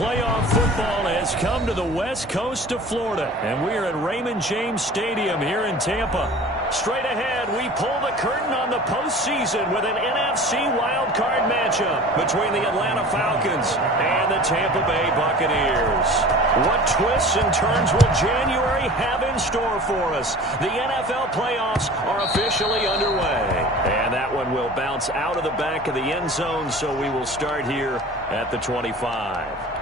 Playoff football has come to the west coast of Florida, and we are at Raymond James Stadium here in Tampa. Straight ahead, we pull the curtain on the postseason with an NFC Wildcard matchup between the Atlanta Falcons and the Tampa Bay Buccaneers. What twists and turns will January have in store for us? The NFL playoffs are officially underway, and that one will bounce out of the back of the end zone, so we will start here at the 25.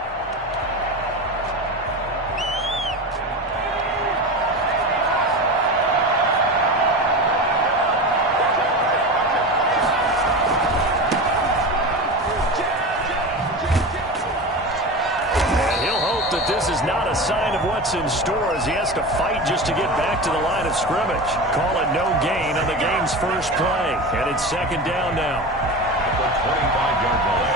This is not a sign of what's in store as he has to fight just to get back to the line of scrimmage. Call it no gain on the game's first play. And it's second down now. The 25-yard line.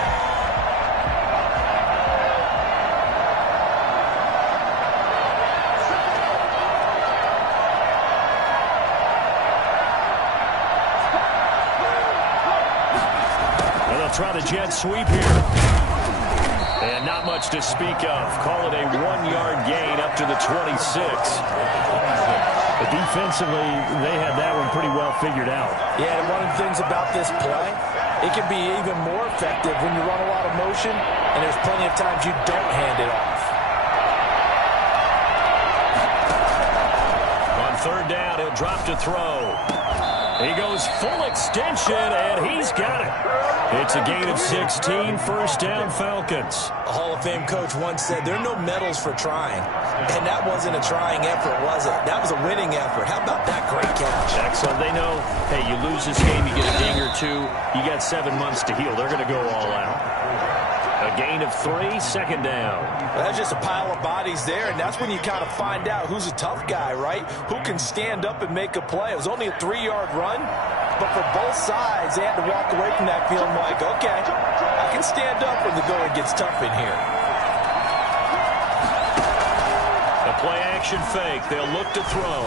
And they'll try the jet sweep here. And not much to speak of. Call it a 1-yard gain up to the 26. But defensively, they had that one pretty well figured out. Yeah, and one of the things about this play, it can be even more effective when you run a lot of motion, and there's plenty of times you don't hand it off. On third down, he'll drop to throw. He goes full extension, and he's got it. It's a gain of 16, first down Falcons. A Hall of Fame coach once said there are no medals for trying. And that wasn't a trying effort, was it? That was a winning effort. How about that great catch? Excellent. They know, hey, you lose this game, you get a ding or two, you got 7 months to heal. They're going to go all out. A gain of 3, second down. Well, that's just a pile of bodies there, and that's when you kind of find out who's a tough guy, right? Who can stand up and make a play. It was only a 3-yard run, but for both sides, they had to walk away from that feeling like, okay, I can stand up when the going gets tough in here. The play-action fake. They'll look to throw.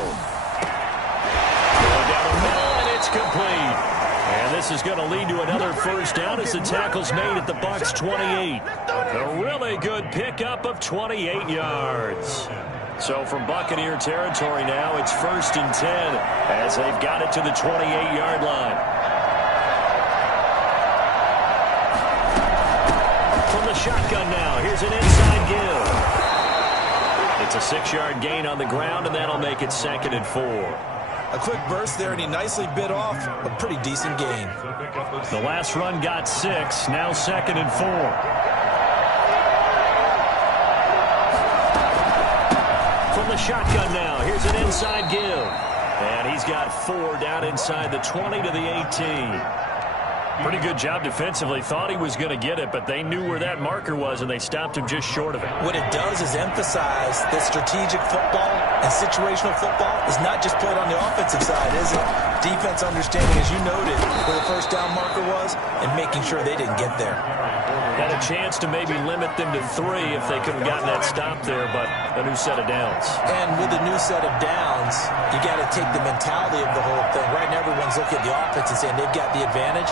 Going down the middle, and it's complete. And this is going to lead to another first down as the tackle's made at the Bucs 28. A really good pickup of 28 yards. So from Buccaneer territory now, it's first and 10 as they've got it to the 28-yard line. From the shotgun now, here's an inside give. It's a 6-yard gain on the ground, and that'll make it second and 4. A quick burst there, and he nicely bit off a pretty decent gain. The last run got 6, now second and 4. From the shotgun now, here's an inside give. And he's got 4 down inside the 20 to the 18. Pretty good job defensively. Thought he was going to get it, but they knew where that marker was, and they stopped him just short of it. What it does is emphasize that strategic football and situational football is not just played on the offensive side, is it? Defense understanding, as you noted, where the first down marker was and making sure they didn't get there. Had a chance to maybe limit them to 3 if they could have gotten that stop there, but a new set of downs. And with a new set of downs, you got to take the mentality of the whole thing. Right now, everyone's looking at the offense and saying they've got the advantage.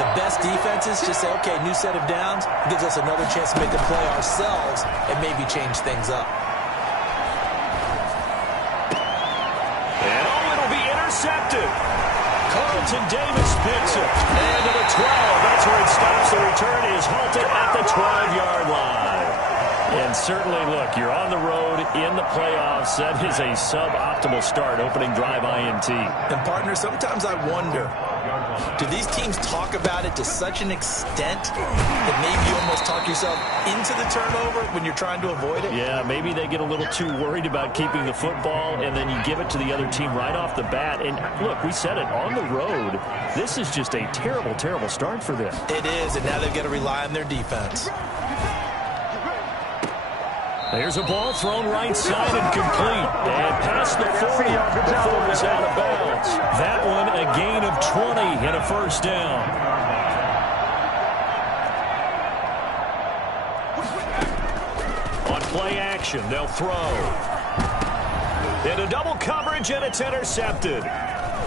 The best defenses just say, okay, new set of downs, gives us another chance to make a play ourselves and maybe change things up. And it'll be intercepted. Carlton Davis picks it. And to the 12. That's where it stops. The return is halted at the 12-yard line. And certainly, look, you're on the road in the playoffs. That is a suboptimal start, opening drive INT. And, partner, sometimes I wonder, do these teams talk about it to such an extent that maybe you almost talk yourself into the turnover when you're trying to avoid it? Yeah, maybe they get a little too worried about keeping the football, and then you give it to the other team right off the bat. And, look, we said it, on the road, this is just a terrible, terrible start for them. It is, and now they've got to rely on their defense. There's a ball thrown right side and complete. And past the 40 before it's out of bounds. That one a gain of 20 and a first down. On play action, they'll throw. Into double coverage, and it's intercepted.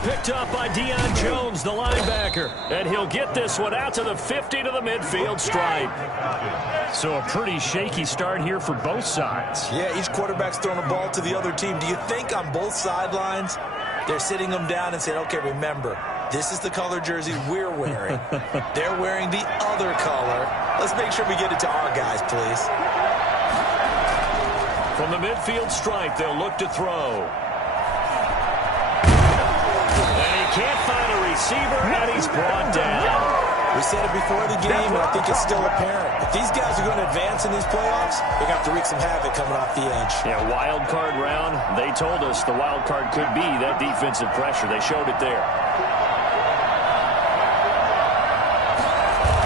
Picked up by Deion Jones, the linebacker. And he'll get this one out to the 50 to the midfield stripe. So a pretty shaky start here for both sides. Yeah, each quarterback's throwing a ball to the other team. Do you think on both sidelines they're sitting them down and saying, okay, remember, this is the color jersey we're wearing. They're wearing the other color. Let's make sure we get it to our guys, please. From the midfield stripe, they'll look to throw. Can't find a receiver, and he's brought down. We said it before the game, and I think it's still apparent. If these guys are going to advance in these playoffs, they're going to have to wreak some havoc coming off the edge. Yeah, wild card round. They told us the wild card could be that defensive pressure. They showed it there.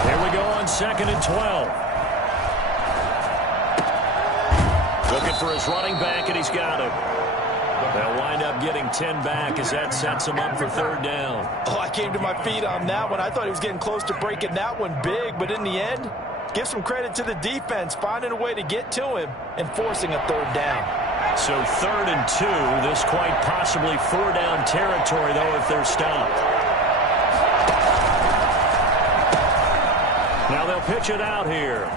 Here we go on 2nd and 12. Looking for his running back, and he's got him. They'll wind up getting 10 back as that sets him up for 3rd down. Oh, I came to my feet on that one. I thought he was getting close to breaking that one big, but in the end, give some credit to the defense, finding a way to get to him and forcing a 3rd down. So 3rd and 2, this quite possibly 4-down territory, though, if they're stopped. Now they'll pitch it out here.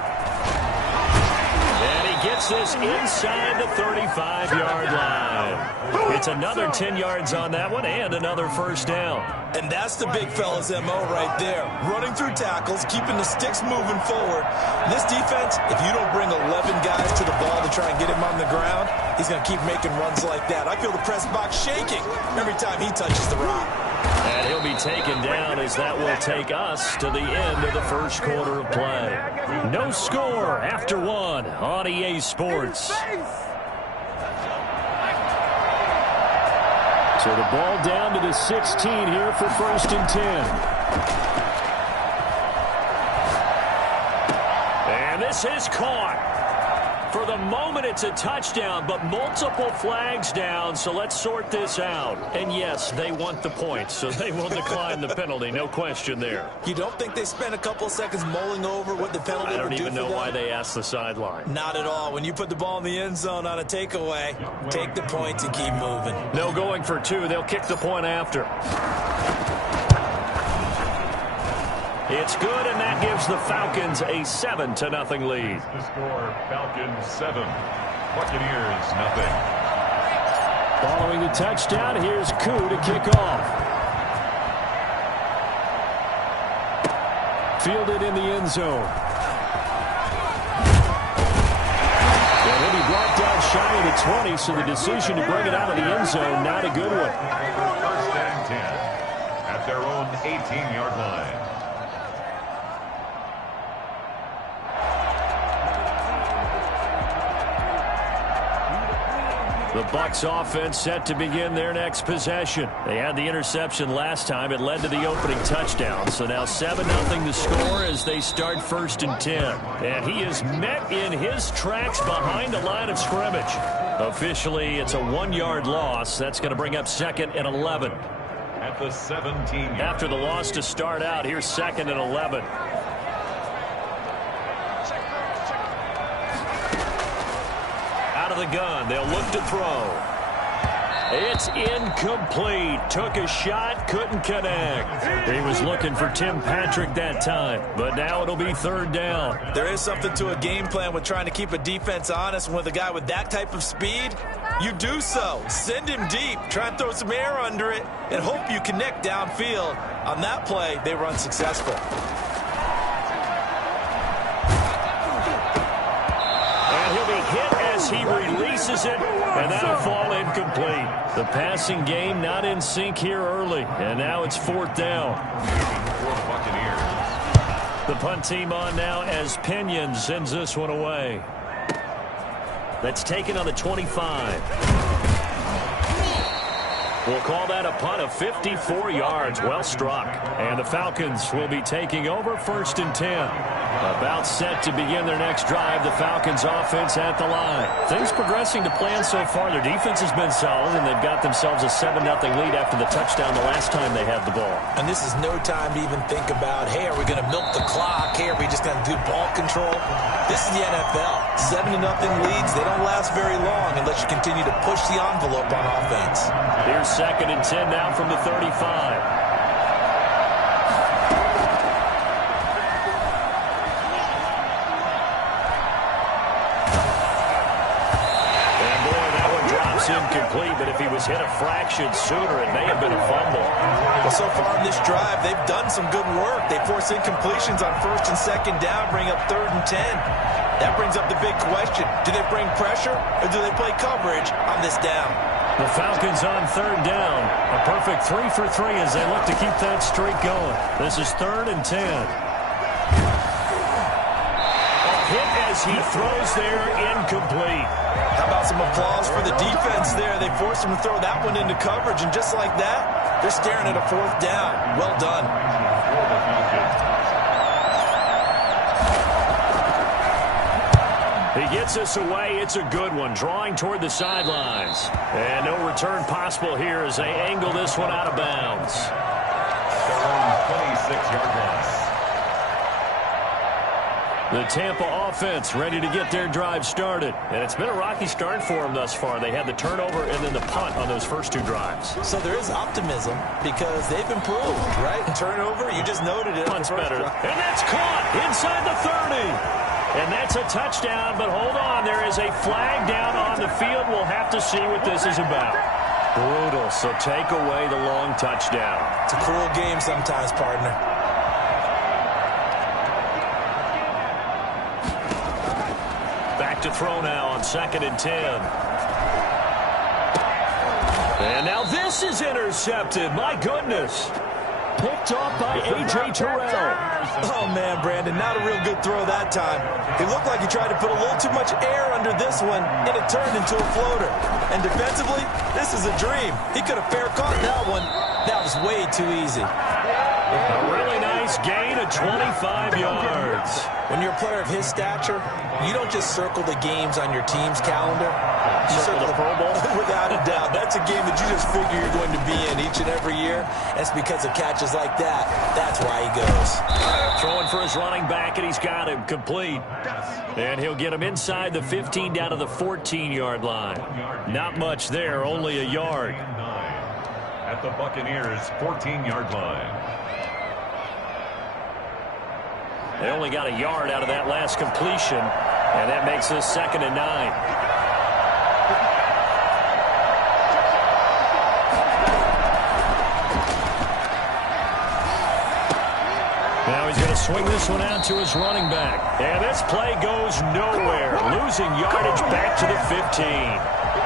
And he gets this inside the 35-yard line. It's another 10 yards on that one and another 1st down. And that's the big fella's MO right there. Running through tackles, keeping the sticks moving forward. This defense, if you don't bring 11 guys to the ball to try and get him on the ground, he's going to keep making runs like that. I feel the press box shaking every time he touches the rock. And he'll be taken down as that will take us to the end of the 1st quarter of play. No score after 1 on EA Sports. So the ball down to the 16 here for 1st and 10. And this is caught. For the moment, it's a touchdown, but multiple flags down, so let's sort this out. And yes, they want the points, so they will decline the penalty, no question there. You don't think they spent a couple of seconds mulling over what the penalty would do for them? I don't even know why they asked the sideline. Not at all. When you put the ball in the end zone on a takeaway, take the points and keep moving. No going for 2. They'll kick the point after. It's good, and that gives the Falcons a 7-0 lead. The score, Falcons 7, Buccaneers 0. Following the touchdown, here's Koo to kick off. Fielded in the end zone. And he'll be brought down shy of the 20, so the decision to bring it out of the end zone, not a good one. 1st and 10 at their own 18-yard line. The Bucs offense set to begin their next possession. They had the interception last time. It led to the opening touchdown. So now 7-0 the score as they start 1st and 10. And he is met in his tracks behind the line of scrimmage. Officially, it's a 1-yard loss. That's going to bring up 2nd and 11. At the 17. After the loss to start out, here's 2nd and 11. The gun. They'll look to throw. It's incomplete. Took a shot, couldn't connect. He was looking for Tim Patrick that time, but now it'll be 3rd down. There is something to a game plan with trying to keep a defense honest. With a guy with that type of speed, you do so. Send him deep. Try and throw some air under it and hope you connect downfield. On that play, they were unsuccessful. He releases it, and that'll fall incomplete. The passing game not in sync here early, and now it's 4th down. The punt team on now as Pinion sends this one away. That's taken on the 25. We'll call that a punt of 54 yards. Well struck. And the Falcons will be taking over 1st and 10. About set to begin their next drive. The Falcons offense at the line. Things progressing to plan so far. Their defense has been solid, and they've got themselves a 7-0 lead after the touchdown the last time they had the ball. And this is no time to even think about, hey, are we going to milk the clock? Hey, are we just going to do ball control? This is the NFL. 7-0 leads. They don't last very long unless you continue to push the envelope on offense. Here's 2nd and 10 now from the 35. Incomplete, but if he was hit a fraction sooner, it may have been a fumble. Well, so far in this drive, they've done some good work. They force incompletions on 1st and 2nd down, bring up 3rd and 10. That brings up the big question. Do they bring pressure, or do they play coverage on this down? The Falcons on 3rd down. A perfect 3 for 3 as they look to keep that streak going. This is 3rd and 10. A hit as he throws there, incomplete. How about some applause for the defense there? They forced him to throw that one into coverage, and just like that, they're staring at a 4th down. Well done. He gets us away. It's a good one, drawing toward the sidelines. And no return possible here as they angle this one out of bounds. Their own 26-yard line. The Tampa offense ready to get their drive started. And it's been a rocky start for them thus far. They had the turnover and then the punt on those first 2 drives. So there is optimism because they've improved, right? Turnover, you just noted it. Punt's better. And that's caught inside the 30. And that's a touchdown, but hold on. There is a flag down on the field. We'll have to see what this is about. Brutal, so take away the long touchdown. It's a cruel game sometimes, partner. To throw now on 2nd and 10. And now this is intercepted. My goodness. Picked off by A.J. Terrell. Oh, man, Brandon, not a real good throw that time. It looked like he tried to put a little too much air under this one, and it turned into a floater. And defensively, this is a dream. He could have fair caught that one. That was way too easy. A really nice gain of 25 yards. When you're a player of his stature, you don't just circle the games on your team's calendar. You circle the Pro Bowl. Without a doubt. That's a game that you just figure you're going to be in each and every year. That's because of catches like that. That's why he goes. Throwing for his running back, and he's got him complete. And he'll get him inside the 15 down to the 14-yard line. Not much there, only a yard. At the Buccaneers' 14-yard line. They only got a yard out of that last completion, and that makes this 2nd and 9. Now he's going to swing this one out to his running back. And this play goes nowhere, losing yardage back to the 15.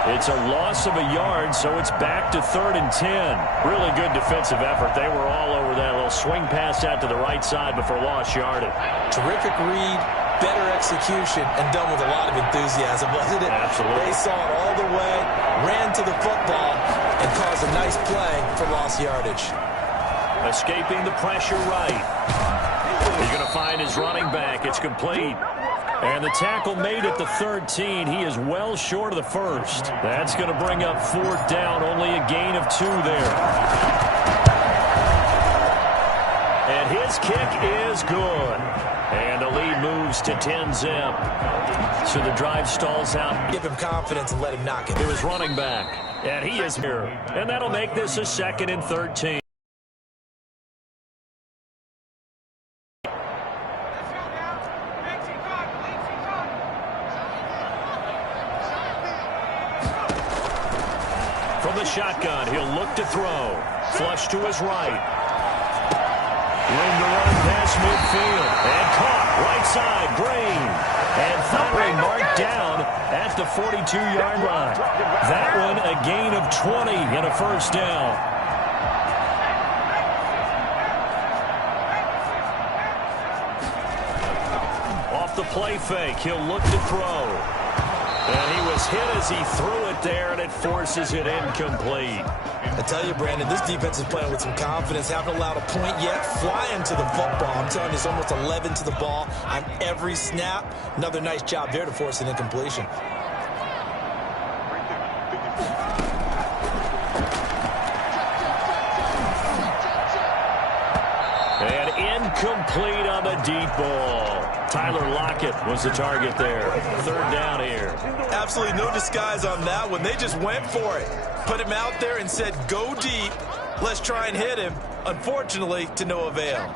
It's a loss of a yard, so it's back to 3rd and 10. Really good defensive effort. They were all over that little swing pass out to the right side before lost yardage. Terrific read, better execution, and done with a lot of enthusiasm, wasn't it? Absolutely. They saw it all the way, ran to the football, and caused a nice play for lost yardage. Escaping the pressure right. He's going to find his running back. It's complete. And the tackle made at the 13. He is well short of the first. That's going to bring up 4th down. Only a gain of 2 there. And his kick is good. And the lead moves to 10-zip. So the drive stalls out. Give him confidence and let him knock it. It was running back. And he is here. And that'll make this a 2nd and 13. Shotgun. He'll look to throw. Flush to his right. Room to run past midfield. And caught. Right side. Green. And finally marked down at the 42-yard line. That one a gain of 20 and a 1st down. Off the play fake. He'll look to throw. And he was hit as he threw it there, and it forces it incomplete. I tell you, Brandon, this defense is playing with some confidence. Haven't allowed a point yet. Flying to the football. I'm telling you, it's almost 11 to the ball on every snap. Another nice job there to force an incompletion. And incomplete on the deep ball. Tyler Lockett was the target there. Third down here. Absolutely no disguise on that one. They just went for it. Put him out there and said, go deep. Let's try and hit him. Unfortunately, to no avail.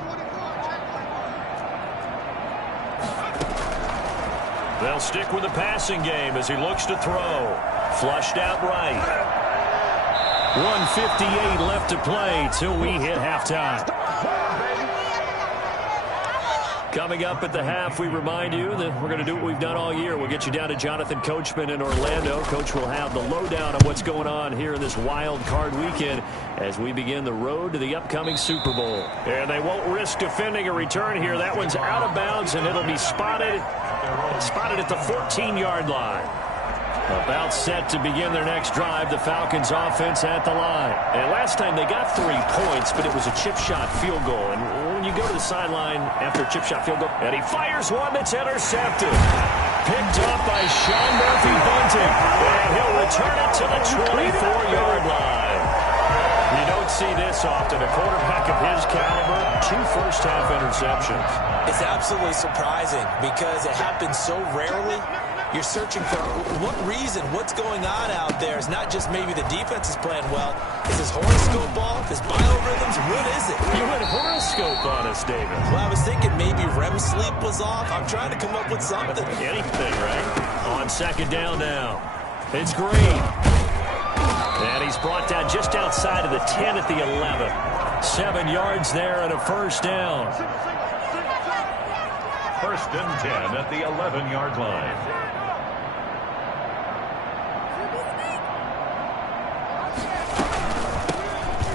They'll stick with the passing game as he looks to throw. Flushed out right. 1:58 left to play till we hit halftime. Coming up at the half, we remind you that we're going to do what we've done all year. We'll get you down to Jonathan Coachman in Orlando. Coach will have the lowdown on what's going on here in this wild card weekend as we begin the road to the upcoming Super Bowl. And they won't risk defending a return here. That one's out of bounds, and it'll be spotted at the 14-yard line. About set to begin their next drive, the Falcons offense at the line. And last time they got 3 points, but it was a chip shot field goal. And when you go to the sideline after a chip shot field goal, and he fires one that's intercepted. Picked up by Sean Murphy-Bunting. And he'll return it to the 24-yard line. You don't see this often. A quarterback of his caliber, 2 first-half interceptions. It's absolutely surprising because it happens so rarely. You're searching for what reason, what's going on out there. It's not just maybe the defense is playing well. Is this horoscope off? Is biorhythms? What is it? You went horoscope on us, David. Well, I was thinking maybe REM sleep was off. I'm trying to come up with something. Anything, right? On second down now. It's Green. And he's brought down just outside of the 10 at the 11. 7 yards there and a first down. First and 10 at the 11-yard line.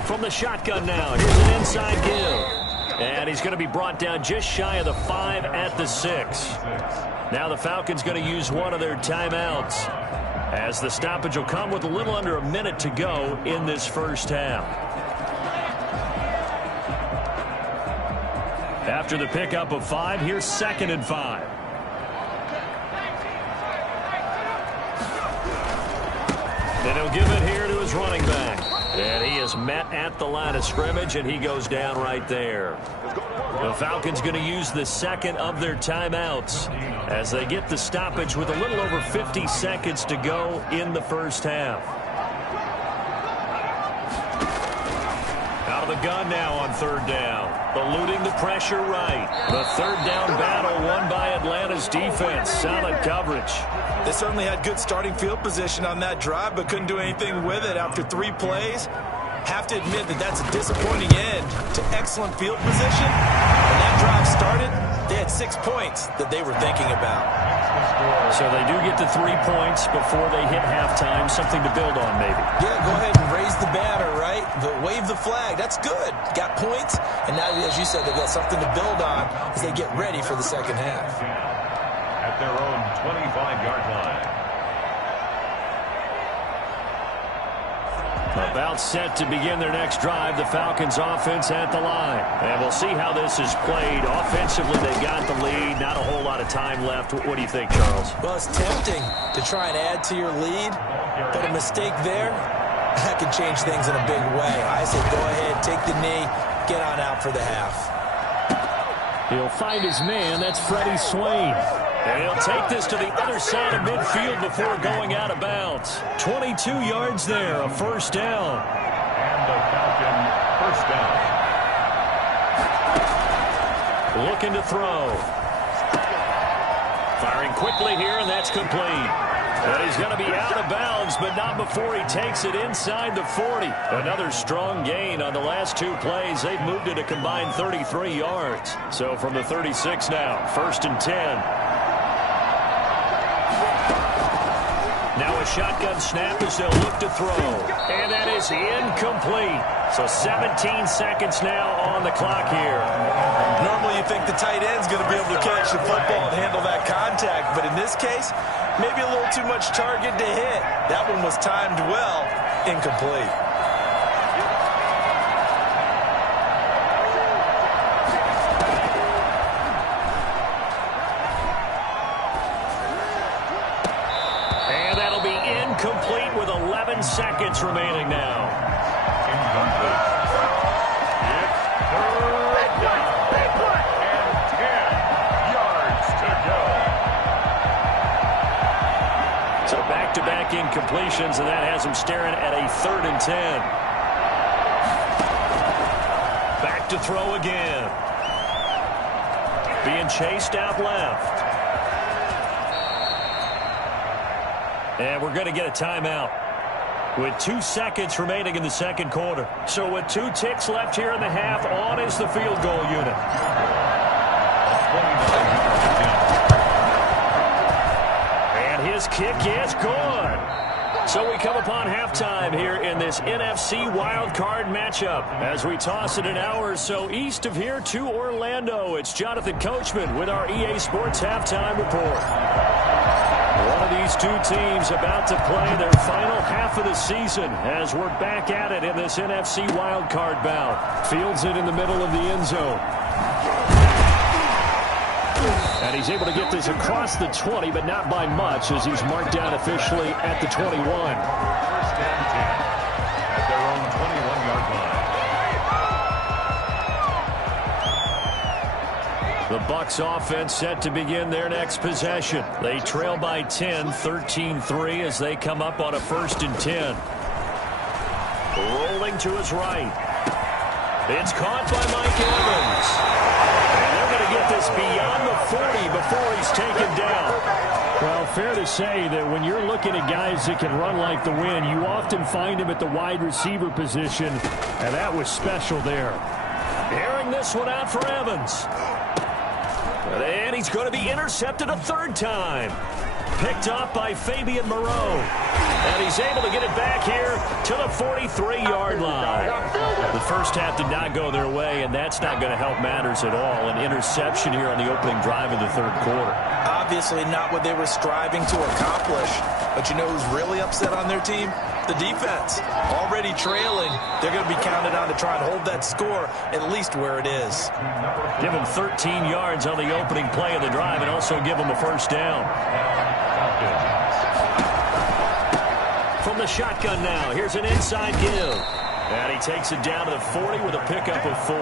From the shotgun now, here's an inside give. And he's going to be brought down just shy of the 5 at the 6. Now the Falcons going to use one of their timeouts, as the stoppage will come with a little under a minute to go in this first half. After the pickup of 5, here's 2nd and 5. Then he'll give it here to his running back. And he is met at the line of scrimmage, and he goes down right there. The Falcons going to use the second of their timeouts as they get the stoppage with a little over 50 seconds to go in the first half. Out of the gun now on third down. Eluding the pressure right. The third down battle won by Atlanta's defense. Solid coverage. They certainly had good starting field position on that drive, but couldn't do anything with it after 3 plays. Have to admit that that's a disappointing end to excellent field position. When that drive started, they had 6 points that they were thinking about. So they do get to 3 points before they hit halftime. Something to build on, maybe. Yeah, go ahead and raise the banner, right? But wave the flag. That's good. Got points, and now, as you said, they've got something to build on as they get ready for the second half. At their own 25-yard line. About set to begin their next drive, the Falcons offense at the line. And we'll see how this is played. Offensively, they got the lead. Not a whole lot of time left. What do you think, Charles? Well, it's tempting to try and add to your lead, but a mistake there, that can change things in a big way. I say go ahead, take the knee, get on out for the half. He'll find his man. That's Freddie Swain. And he'll take this to the other side of midfield before going out of bounds. 22 yards there, a first down. And the Falcon first down. Looking to throw. Firing quickly here, and that's complete. And he's going to be out of bounds, but not before he takes it inside the 40. Another strong gain on the last 2 plays. They've moved it a combined 33 yards. So from the 36 now, 1st and 10. Now a shotgun snap as they'll look to throw. And that is incomplete. So 17 seconds now on the clock here. Normally you think the tight end's going to be able to catch the football and handle that contact. But in this case, maybe a little too much target to hit. That one was timed well. Incomplete. Complete with 11 seconds remaining now. back-to-back incompletions, and that has him staring at a 3rd and 10. Back to throw again. Being chased out left. And we're going to get a timeout with 2 seconds remaining in the second quarter. So with 2 ticks left here in the half, on is the field goal unit. And his kick is good. So we come upon halftime here in this NFC Wildcard matchup. As we toss it an hour or so east of here to Orlando, it's Jonathan Coachman with our EA Sports Halftime Report. One of these 2 teams about to play their final half of the season as we're back at it in this NFC wildcard bout. Fields it in the middle of the end zone. And he's able to get this across the 20, but not by much as he's marked down officially at the 21. First and 10 at their own 21-yard line. The Bucs offense set to begin their next possession. They trail by 10, 13-3 as they come up on a 1st and 10. Rolling to his right. It's caught by Mike Evans. And they're going to get this beyond the 40 before he's taken down. Well, fair to say that when you're looking at guys that can run like the wind, you often find him at the wide receiver position, and that was special there. Airing this one out for Evans. And he's going to be intercepted a 3rd time. Picked up by Fabian Moreau. And he's able to get it back here to the 43-yard line. The first half did not go their way, and that's not going to help matters at all. An interception here on the opening drive of the 3rd quarter. Obviously not what they were striving to accomplish. But you know who's really upset on their team? The defense. Already trailing. They're going to be counted on to try and hold that score at least where it is. Give them 13 yards on the opening play of the drive and also give them a 1st down. From the shotgun now, here's an inside give. And he takes it down to the 40 with a pickup of 4.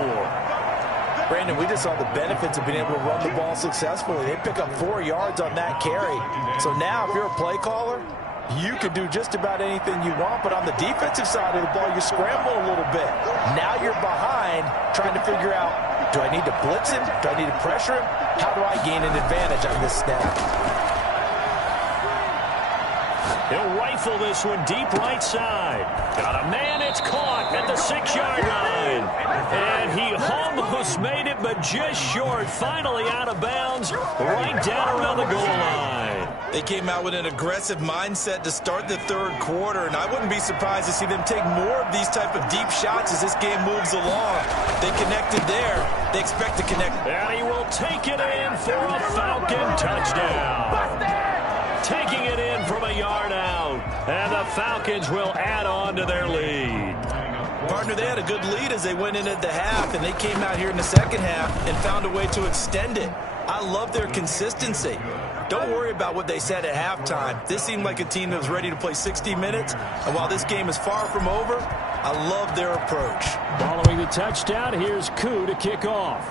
Brandon, we just saw the benefits of being able to run the ball successfully. They pick up 4 yards on that carry. So now if you're a play caller, you can do just about anything you want, but on the defensive side of the ball, you scramble a little bit. Now you're behind trying to figure out, do I need to blitz him? Do I need to pressure him? How do I gain an advantage on this snap? He'll rifle this one deep right side. Got a man, it's caught at the 6-yard line. And he almost made it, but just short. Finally out of bounds, right down around the goal line. They came out with an aggressive mindset to start the 3rd quarter, and I wouldn't be surprised to see them take more of these type of deep shots as this game moves along. They connected there. They expect to connect. And he will take it in for a Falcon touchdown. Taking it in from a yard out. And the Falcons will add on to their lead. Partner, they had a good lead as they went in at the half, and they came out here in the second half and found a way to extend it. I love their consistency. Don't worry about what they said at halftime. This seemed like a team that was ready to play 60 minutes. And while this game is far from over, I love their approach. Following the touchdown, here's Koo to kick off.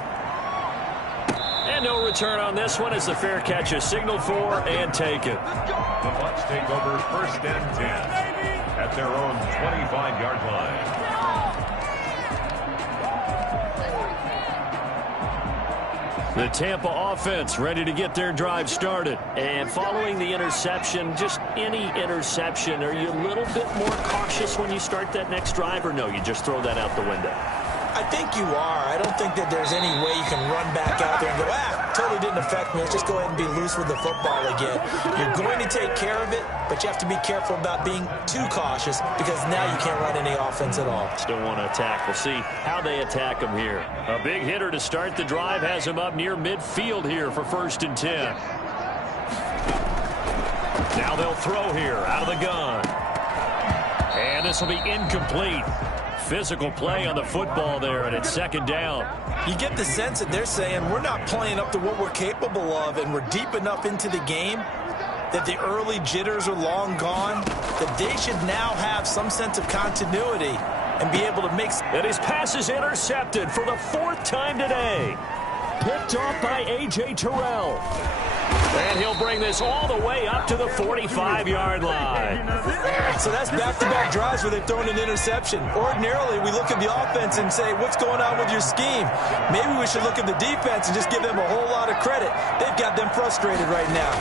And no return on this one as the fair catch is signaled for and taken. The Bucs take over 1st and 10 at their own 25-yard line. The Tampa offense ready to get their drive started. And following the interception, just any interception, are you a little bit more cautious when you start that next drive, or no, you just throw that out the window? I think you are. I don't think that there's any way you can run back out there and go, totally didn't affect me. Let's just go ahead and be loose with the football again. You're going to take care of it, but you have to be careful about being too cautious because now you can't run any offense at all. Still want to attack. We'll see how they attack him here. A big hitter to start the drive has him up near midfield here for 1st and 10. Now they'll throw here out of the gun. And this will be incomplete. Physical play on the football there, and it's 2nd down. You get the sense that they're saying we're not playing up to what we're capable of, and we're deep enough into the game that the early jitters are long gone, that they should now have some sense of continuity and be able to make... And his pass is intercepted for the 4th time today. Picked off by A.J. Terrell. And he'll bring this all the way up to the 45-yard line. So that's back-to-back drives where they've thrown an interception. Ordinarily, we look at the offense and say, what's going on with your scheme? Maybe we should look at the defense and just give them a whole lot of credit. They've got them frustrated right now.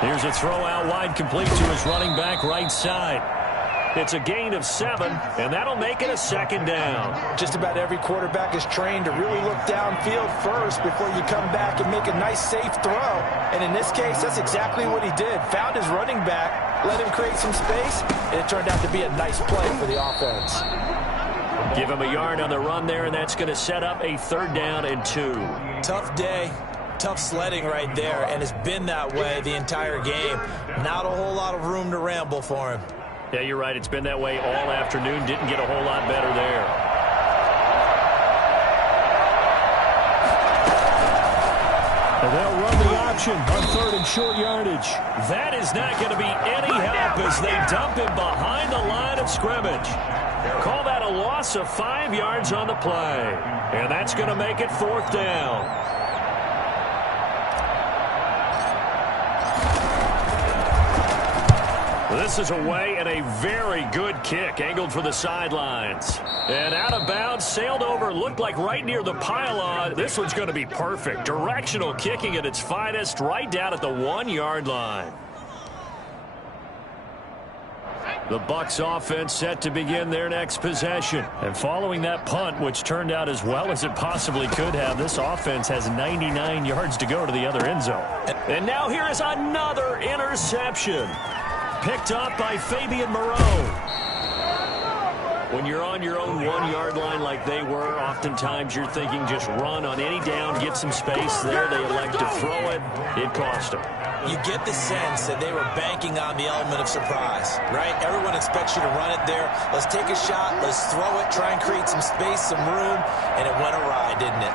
Here's a throw out wide, complete to his running back right side. It's a gain of 7, and that'll make it a second down. Just about every quarterback is trained to really look downfield first before you come back and make a nice, safe throw. And in this case, that's exactly what he did. Found his running back, let him create some space, and it turned out to be a nice play for the offense. Give him a yard on the run there, and that's going to set up a 3rd down and 2. Tough day. Tough sledding right there, and it's been that way the entire game. Not a whole lot of room to ramble for him. Yeah, you're right. It's been that way all afternoon. Didn't get a whole lot better there. And they'll run the option on 3rd and short yardage. That is not going to be any help as they dump him behind the line of scrimmage. Call that a loss of 5 yards on the play. And that's going to make it 4th down. This is away and a very good kick, angled for the sidelines. And out of bounds, sailed over, looked like right near the pylon. This one's going to be perfect. Directional kicking at its finest, right down at the 1-yard line. The Bucs offense set to begin their next possession. And following that punt, which turned out as well as it possibly could have, this offense has 99 yards to go to the other end zone. And now here is another interception. Picked up by Fabian Moreau. When you're on your own 1-yard line like they were, oftentimes you're thinking just run on any down, get some space there. They elect to throw it. It cost them. You get the sense that they were banking on the element of surprise, right? Everyone expects you to run it there. Let's take a shot. Let's throw it. Try and create some space, some room. And it went awry, didn't it?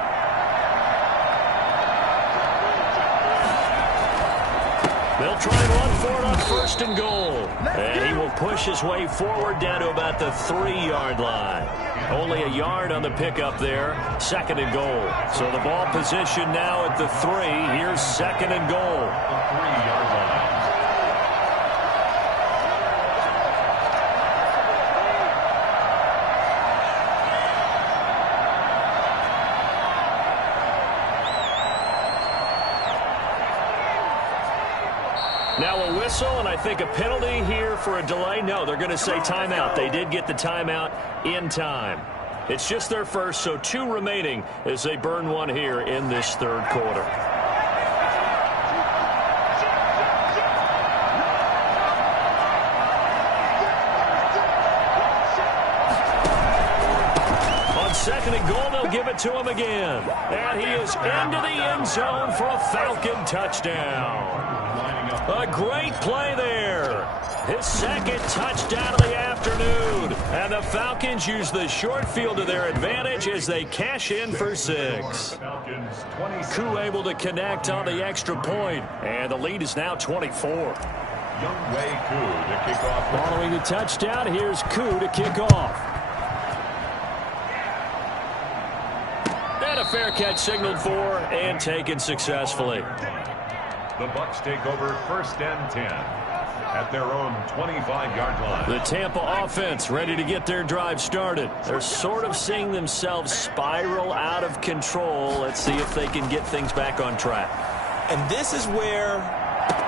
They'll try and run for it on 1st and goal. And he will push his way forward down to about the 3-yard line. Only a yard on the pickup there. 2nd and goal. So the ball position now at the 3. Here's 2nd and goal. 3-yard line. Now a whistle, and I think a penalty here for a delay. No, they're going to say timeout. They did get the timeout in time. It's just their first, so 2 remaining as they burn one here in this 3rd quarter. On 2nd and goal, they'll give it to him again. And he is into the end zone for a Falcon touchdown. A great play there. His 2nd touchdown of the afternoon. And the Falcons use the short field to their advantage as they cash in for 6. Koo able to connect on the extra point. And the lead is now 24. Younghoe Koo to kick off. Following the touchdown, here's Koo to kick off. And a fair catch signaled for and taken successfully. The Bucs take over 1st and 10 at their own 25-yard line. The Tampa offense ready to get their drive started. They're sort of seeing themselves spiral out of control. Let's see if they can get things back on track. And this is where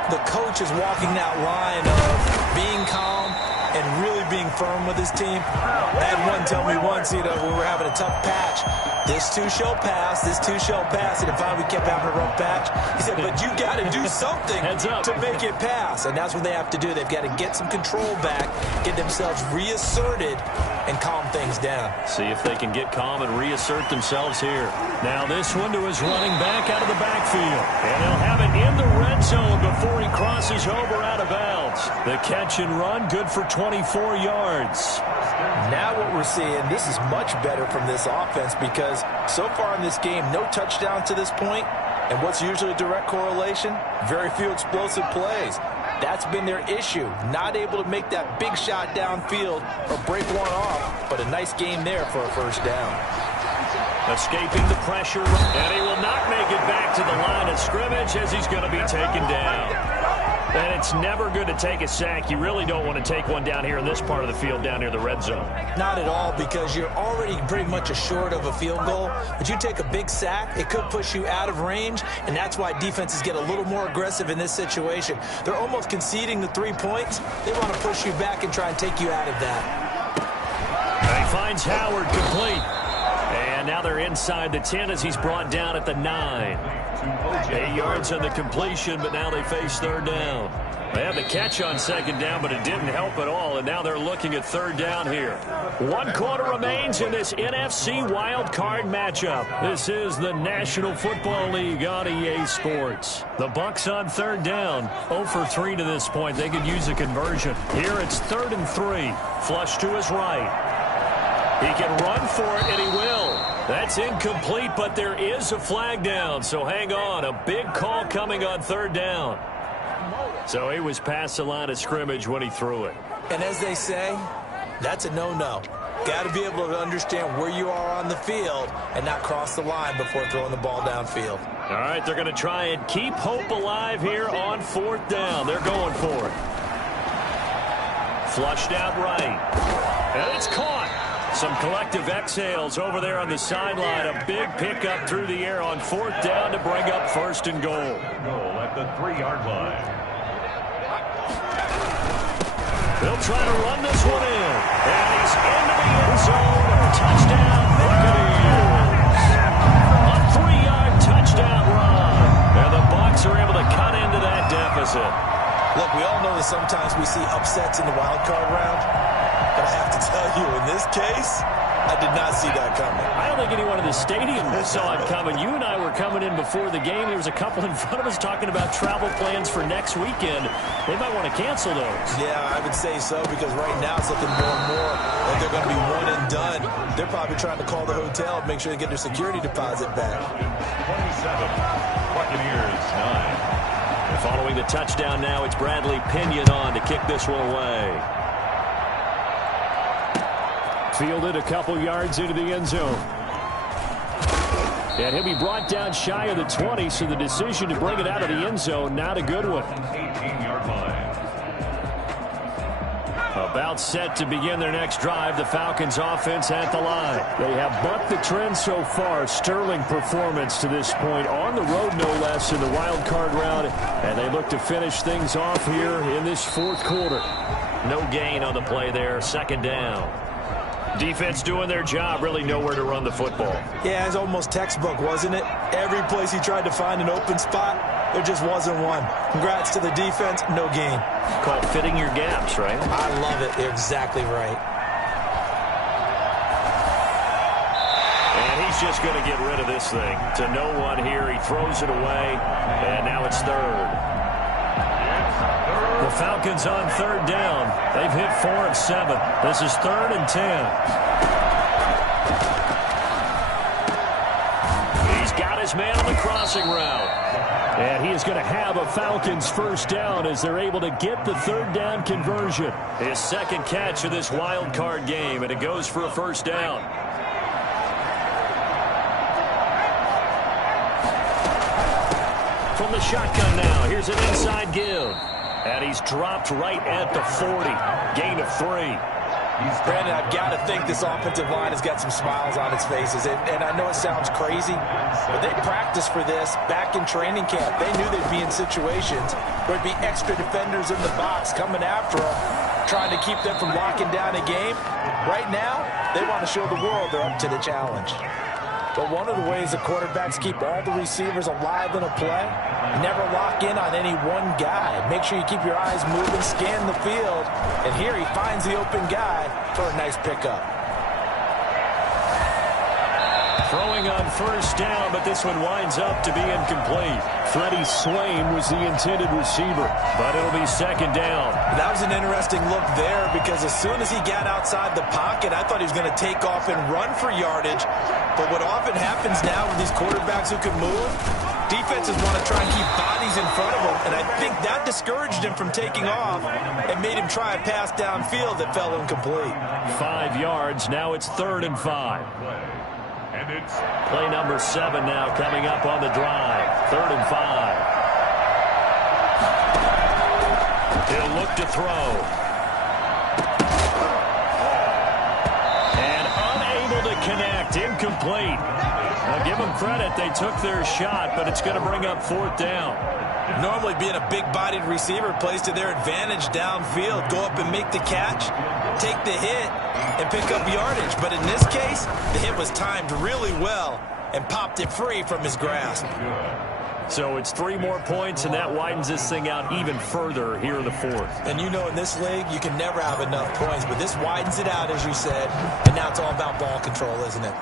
the coach is walking that line of being calm and really being firm with his team. I had one tell me once, when we were having a tough patch, this too shall pass, this too shall pass. And finally we kept having a rough patch. He said, but you got to do something to make it pass. And that's what they have to do. They've got to get some control back, get themselves reasserted, and calm things down. See if they can get calm and reassert themselves here. Now this one to his running back out of the backfield. And he'll have it in the red zone before he crosses over out of bounds. The catch and run, good for 24 yards. Now what we're seeing, this is much better from this offense because so far in this game, no touchdown to this point. And what's usually a direct correlation? Very few explosive plays. That's been their issue. Not able to make that big shot downfield or break one off, but a nice game there for a 1st down. Escaping the pressure, and he will not make it back to the line of scrimmage as he's going to be taken down. And it's never good to take a sack. You really don't want to take one down here in this part of the field down near the red zone. Not at all, because you're already pretty much assured of a field goal. But you take a big sack, it could push you out of range, and that's why defenses get a little more aggressive in this situation. They're almost conceding the 3 points. They want to push you back and try and take you out of that. And he finds Howard complete. And now they're inside the 10 as he's brought down at the 9. 8 yards on the completion, but now they face third down. They had the catch on second down, but it didn't help at all, and now they're looking at third down here. 1 quarter remains in this NFC Wild Card matchup. This is the National Football League on EA Sports. The Bucs on third down, 0 for 3 to this point. They could use a conversion. Here it's 3rd and 3. Flush to his right. He can run for it, and he will. That's incomplete, but there is a flag down, so hang on. A big call coming on third down. So he was past the line of scrimmage when he threw it. And as they say, that's a no-no. Got to be able to understand where you are on the field and not cross the line before throwing the ball downfield. All right, they're going to try and keep hope alive here on 4th down. They're going for it. Flushed out right. And it's caught. Some collective exhales over there on the sideline. A big pickup through the air on 4th down to bring up 1st and goal. Goal at the 3-yard line. They'll try to run this one in. And he's into the end zone. Touchdown, Buccaneers. A 3-yard touchdown run. And the Bucs are able to cut into that deficit. Look, we all know that sometimes we see upsets in the wild card round. But I have to tell you, in this case, I did not see that coming. I don't think anyone in the stadium saw it coming. You and I were coming in before the game. There was a couple in front of us talking about travel plans for next weekend. They might want to cancel those. Yeah, I would say so, because right now it's looking more and more like they're going to be one and done. They're probably trying to call the hotel and make sure they get their security deposit back. 27, Buccaneers 9. Following the touchdown now, it's Bradley Pinion on to kick this one away. Fielded a couple yards into the end zone. And he'll be brought down shy of the 20, so the decision to bring it out of the end zone, not a good one. 18-yard line. About set to begin their next drive, the Falcons offense at the line. They have bucked the trend so far. Sterling performance to this point, on the road no less in the wild card round, and they look to finish things off here in this 4th quarter. No gain on the play there, 2nd down. Defense doing their job, really nowhere to run the football. Yeah, it's almost textbook, wasn't it? Every place he tried to find an open spot, there just wasn't one. Congrats to the defense, no gain. Called fitting your gaps, right? I love it. You're exactly right. And he's just going to get rid of this thing. To no one here, he throws it away, and now it's 3rd. The Falcons on 3rd down. They've hit 4 of 7. This is 3rd and 10. He's got his man on the crossing route. And he is going to have a Falcons 1st down as they're able to get the 3rd down conversion. His 2nd catch of this wild card game, and it goes for a 1st down. From the shotgun now, here's an inside give. And he's dropped right at the 40. Gain of 3. Brandon, I've got to think this offensive line has got some smiles on its faces. And I know it sounds crazy, but they practiced for this back in training camp. They knew they'd be in situations where there'd be extra defenders in the box coming after them, trying to keep them from locking down a game. Right now, they want to show the world they're up to the challenge. But one of the ways the quarterbacks keep all the receivers alive in a play, never lock in on any one guy. Make sure you keep your eyes moving, scan the field, and here he finds the open guy for a nice pickup. Throwing on 1st down, but this one winds up to be incomplete. Freddie Swain was the intended receiver, but it'll be 2nd down. That was an interesting look there, because as soon as he got outside the pocket, I thought he was going to take off and run for yardage. But what often happens now with these quarterbacks who can move, defenses want to try and keep bodies in front of them, and I think that discouraged him from taking off and made him try a pass downfield that fell incomplete. 5 yards, now it's 3rd and 5. And it's Play number 7 now coming up on the drive. 3rd and 5. He'll look to throw. And unable to connect. Incomplete. Now give them credit. They took their shot, but it's going to bring up 4th down. Normally being a big-bodied receiver plays to their advantage downfield. Go up and make the catch, take the hit, and pick up yardage. But in this case, the hit was timed really well and popped it free from his grasp. So it's 3 more points, and that widens this thing out even further here in the 4th. And you know in this league, you can never have enough points, but this widens it out, as you said, and now it's all about ball control, isn't it?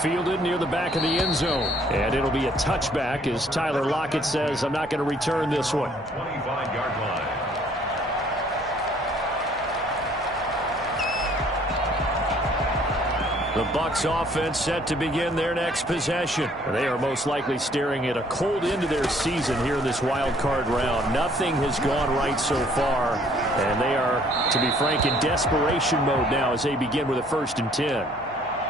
Fielded near the back of the end zone. And it'll be a touchback as Tyler Lockett says, I'm not going to return this one. 25-yard line. The Bucs offense set to begin their next possession. They are most likely staring at a cold end to their season here in this wild card round. Nothing has gone right so far, and they are, to be frank, in desperation mode now as they begin with a 1st and 10.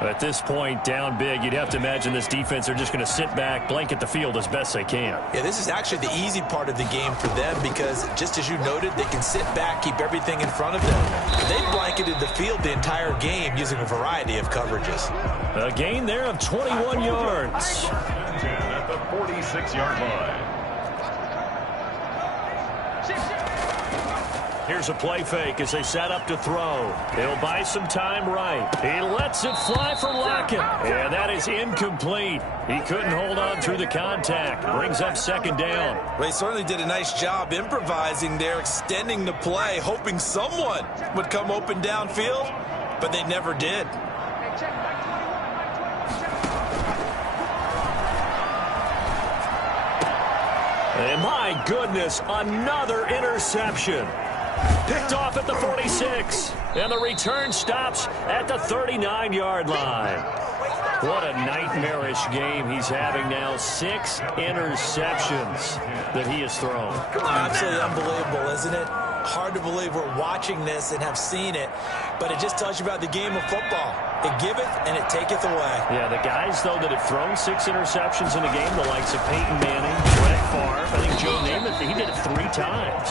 At this point, down big, you'd have to imagine this defense are just going to sit back, blanket the field as best they can. Yeah, this is actually the easy part of the game for them because, just as you noted, they can sit back, keep everything in front of them. They blanketed the field the entire game using a variety of coverages. A gain there of 21 yards. At the 46-yard line. Here's a play fake as they set up to throw. He'll buy some time right. He lets it fly for Lockett. And that is incomplete. He couldn't hold on through the contact. Brings up 2nd down. Well, he certainly did a nice job improvising there, extending the play, hoping someone would come open downfield, but they never did. And my goodness, another interception. Picked off at the 46. And the return stops at the 39-yard line. What a nightmarish game he's having now. 6 interceptions that he has thrown. Absolutely unbelievable, isn't it? Hard to believe we're watching this and have seen it, but it just tells you about the game of football. It giveth and it taketh away. Yeah, the guys, though, that have thrown 6 interceptions in a game, the likes of Peyton Manning, Brett Favre, I think Joe Namath, he did it 3 times.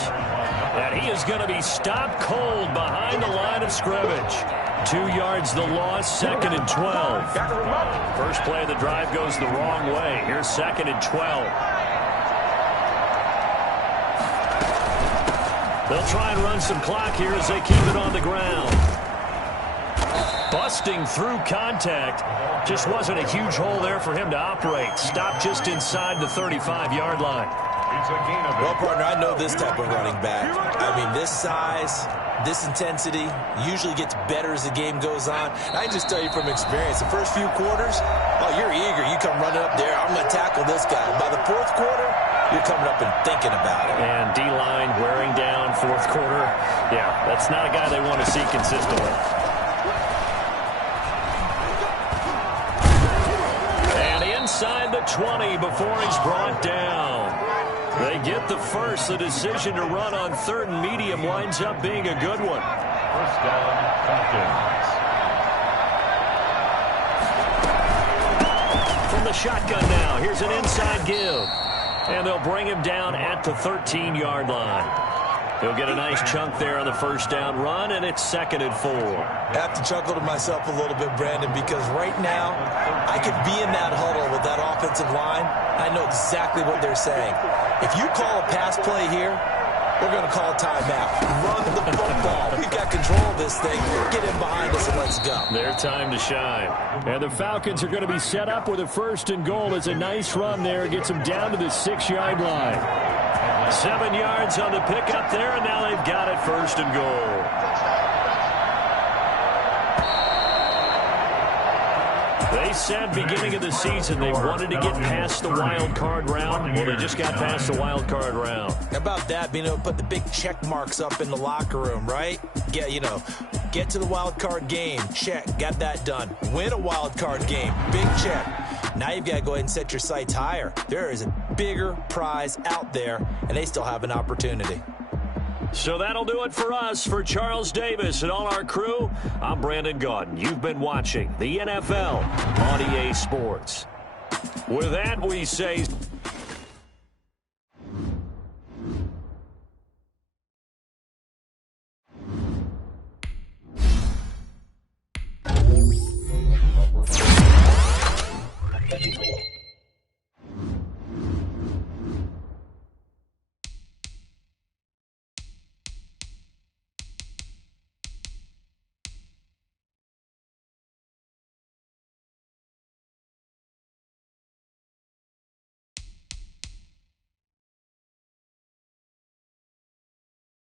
And he is going to be stopped cold behind the line of scrimmage. 2 yards the loss, 2nd and 12. First play of the drive goes the wrong way. Here's 2nd and 12. They'll try and run some clock here as they keep it on the ground. Busting through contact. Just wasn't a huge hole there for him to operate. Stopped just inside the 35-yard line. Well, partner, I know this type of running back. I mean, this size, this intensity usually gets better as the game goes on. And I can just tell you from experience, the first few quarters, oh, you're eager. You come running up there, I'm going to tackle this guy. By the 4th quarter, you're coming up and thinking about it. And D-line wearing down 4th quarter. Yeah, that's not a guy they want to see consistently. And inside the 20 before he's brought down. They get the first. The decision to run on 3rd and medium winds up being a good one. 1st down, Falcons. From the shotgun now, here's an inside give. And they'll bring him down at the 13-yard line. He'll get a nice chunk there on the 1st down run, and it's 2nd and 4. I have to chuckle to myself a little bit, Brandon, because right now I could be in that huddle with that offensive line. I know exactly what they're saying. If you call a pass play here, we're going to call a timeout. Run the football. We've got control of this thing. Get in behind us and let's go. Their time to shine. And the Falcons are going to be set up with a 1st and goal. It's a nice run there. Gets them down to the 6-yard line. 7 yards on the pickup there, and now they've got it 1st and goal. They said beginning of the season they wanted to get past the wild card round. Well, they just got past the wild card round. How about that, being able to put the big check marks up in the locker room, right? Get to the wild card game. Check. Got that done. Win a wild card game. Big check. Now you've got to go ahead and set your sights higher. There is a bigger prize out there, and they still have an opportunity. So that'll do it for us. For Charles Davis and all our crew, I'm Brandon Gaudin. You've been watching the NFL on EA Sports. With that, we say...